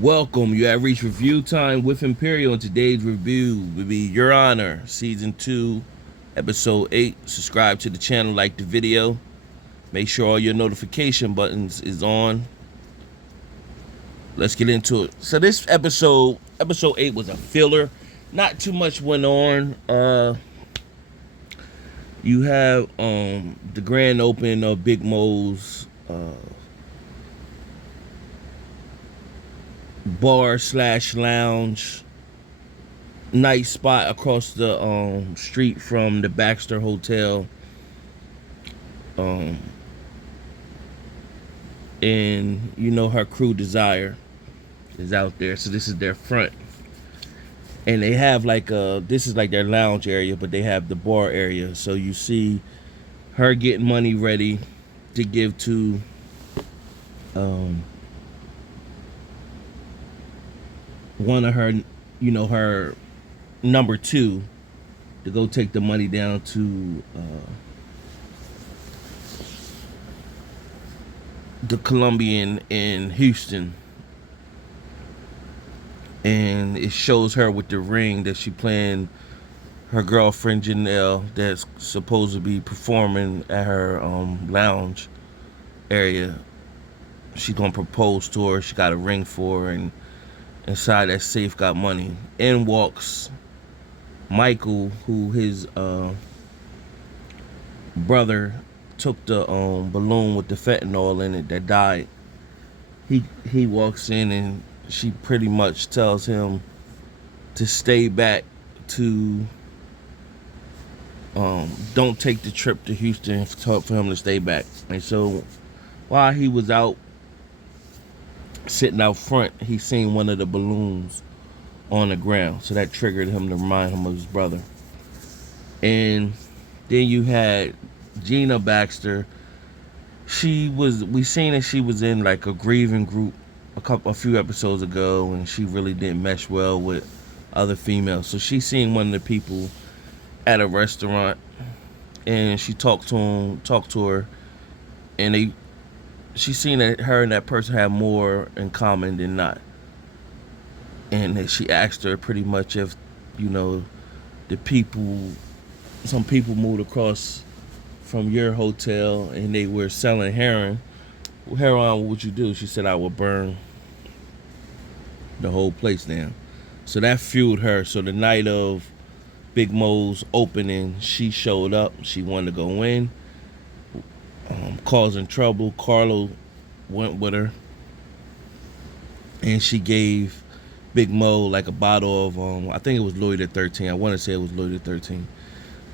Welcome. You have reached review time with Imperial, and today's review will be Your Honor, Season 2, Episode 8. Subscribe to the channel, like the video. Make sure all your notification buttons is on. Let's get into it. So this episode 8 was a filler. Not too much went on. You have the grand opening of Big Mo's bar slash lounge nice spot across the street from the Baxter Hotel, and you know her crew Desire is out there, so this is their front, and they have like this is like their lounge area, but they have the bar area. So you see her getting money ready to give to one of her, her number two, to go take the money down to the Colombian in Houston. And it shows her with the ring that she playing her girlfriend Janelle, that's supposed to be performing at her lounge area. She's gonna propose to her. She got a ring for her, and inside that safe got money. In walks Michael, who his brother took the balloon with the fentanyl in it that died. He walks in, and she pretty much tells him to stay back, to don't take the trip to Houston, for him to stay back. And so while he was out sitting out front, he seen one of the balloons on the ground, so that triggered him to remind him of his brother. And then you had Gina Baxter. We seen that she was in like a grieving group a few episodes ago, and she really didn't mesh well with other females. So she seen one of the people at a restaurant, and she talked to her, and she seen that her and that person had more in common than not. And she asked her pretty much if, some people moved across from your hotel and they were selling heroin. Heroin, what would you do? She said, I would burn the whole place down. So that fueled her. So the night of Big Mo's opening, she showed up. She wanted to go in, causing trouble. Carlo went with her, and she gave Big Mo like a bottle of I think it was Louis the 13. I want to say it was Louis the 13.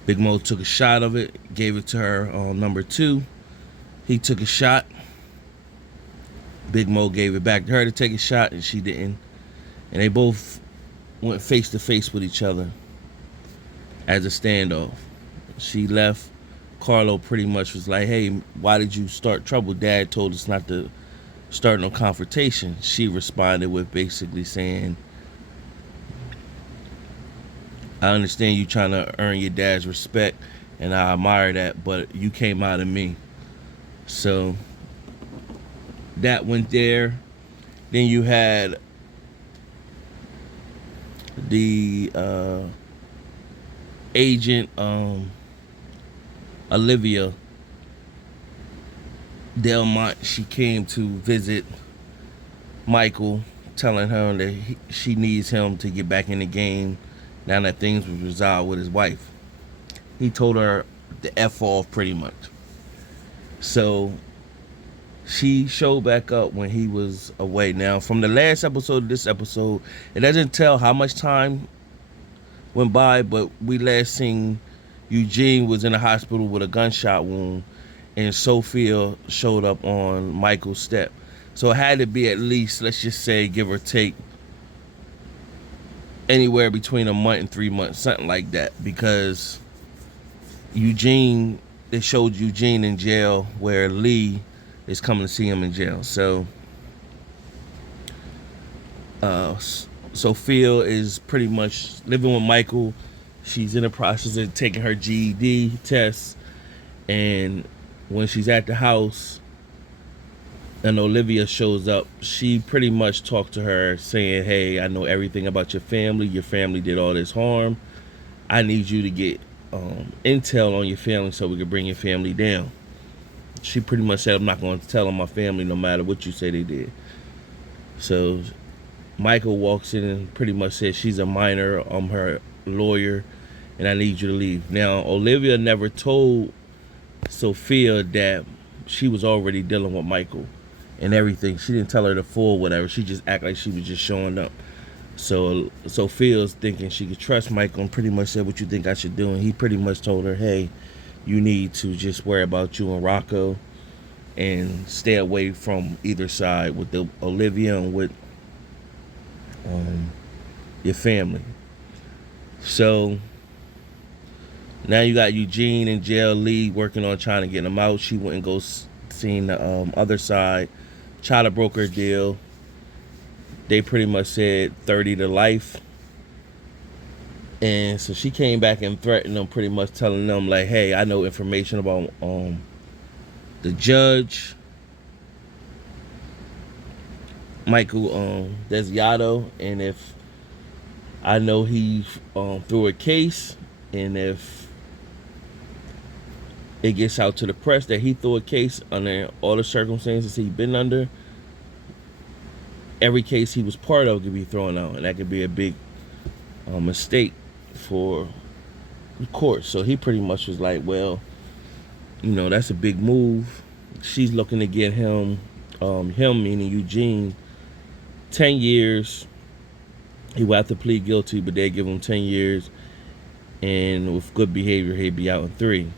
Big Mo took a shot of it, gave it to her number two. He took a shot. Big Mo gave it back to her to take a shot, and she didn't. And they both went face to face with each other as a standoff. She left. Carlo pretty much was like, hey, why did you start trouble? Dad told us not to start no confrontation. She responded with basically saying, I understand you trying to earn your dad's respect, and I admire that, but you came out of me. So that went there. Then you had the agent Olivia Delmont. She came to visit Michael, telling her that she needs him to get back in the game now that things were resolved with his wife. He told her to F off pretty much. So she showed back up when he was away. Now, from the last episode to this episode, it doesn't tell how much time went by, but we last seen Eugene was in the hospital with a gunshot wound, and Sophia showed up on Michael's step. So it had to be at least, let's just say, give or take, anywhere between a month and 3 months, something like that, because they showed Eugene in jail, where Lee is coming to see him in jail. So Sophia is pretty much living with Michael. She's in the process of taking her GED test, and when she's at the house, and Olivia shows up. She pretty much talked to her saying, hey, I know everything about your family. Your family did all this harm. I need you to get intel on your family so we can bring your family down. She pretty much said, I'm not going to tell on my family no matter what you say they did. So Michael walks in and pretty much says, she's a minor, I'm her lawyer, and I need you to leave. Now, Olivia never told Sophia that she was already dealing with Michael and everything. She didn't tell her the full whatever. She just act like she was just showing up. So Sophia's thinking she could trust Michael and pretty much said, what you think I should do? And he pretty much told her, hey, you need to just worry about you and Rocco and stay away from either side with the Olivia and with your family. So now you got Eugene in jail, Lee working on trying to get him out. She went and go seeing the other side, try to broker deal. They pretty much said 30 to life. And so she came back and threatened them, pretty much telling them like, hey, I know information about the judge, Michael Desiato, and if I know he threw a case, and if it gets out to the press that he threw a case under all the circumstances he'd been under, every case he was part of could be thrown out, and that could be a big mistake for the court. So he pretty much was like, well, that's a big move. She's looking to get him meaning Eugene, 10 years. He will have to plead guilty, but they give him 10 years, and with good behavior he'd be out in 3.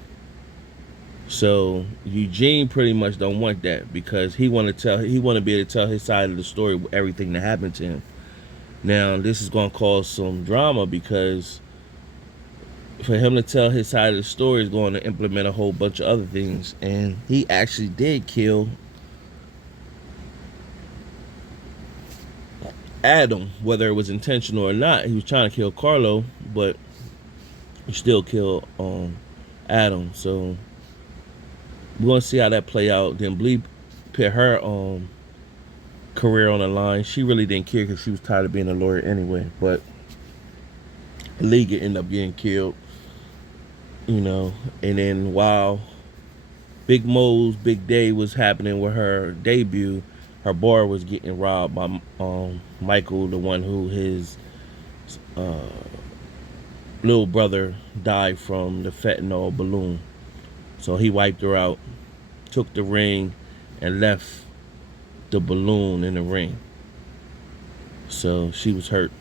So Eugene pretty much don't want that, because he want to be able to tell his side of the story, everything that happened to him. Now this is going to cause some drama, because for him to tell his side of the story is going to implement a whole bunch of other things, and he actually did kill Adam, whether it was intentional or not. He was trying to kill Carlo, but he still killed Adam. So we're gonna see how that play out. Then Blee put her career on the line. She really didn't care because she was tired of being a lawyer anyway. But Liga ended up getting killed, and then while Big Mo's big day was happening with her debut, her bar was getting robbed by Michael, the one who his little brother died from the fentanyl balloon. So he wiped her out, took the ring, and left the balloon in the ring. So she was hurt.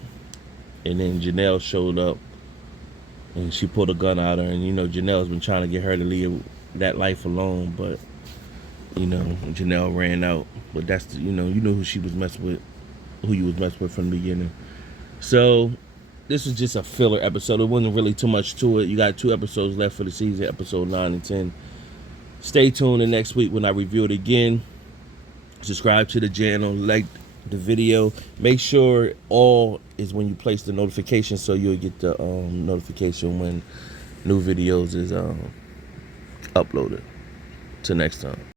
And then Janelle showed up, and she pulled a gun out of her. And Janelle's been trying to get her to leave that life alone, but Janelle ran out. But that's you know who she was messing with, who you was messing with from the beginning. So this was just a filler episode. It wasn't really too much to it. You got 2 episodes left for the season, episode 9 and 10. Stay tuned the next week when I review it again. Subscribe to the channel, like the video. Make sure all is when you place the notification, so you'll get the notification when new videos is uploaded. Till next time.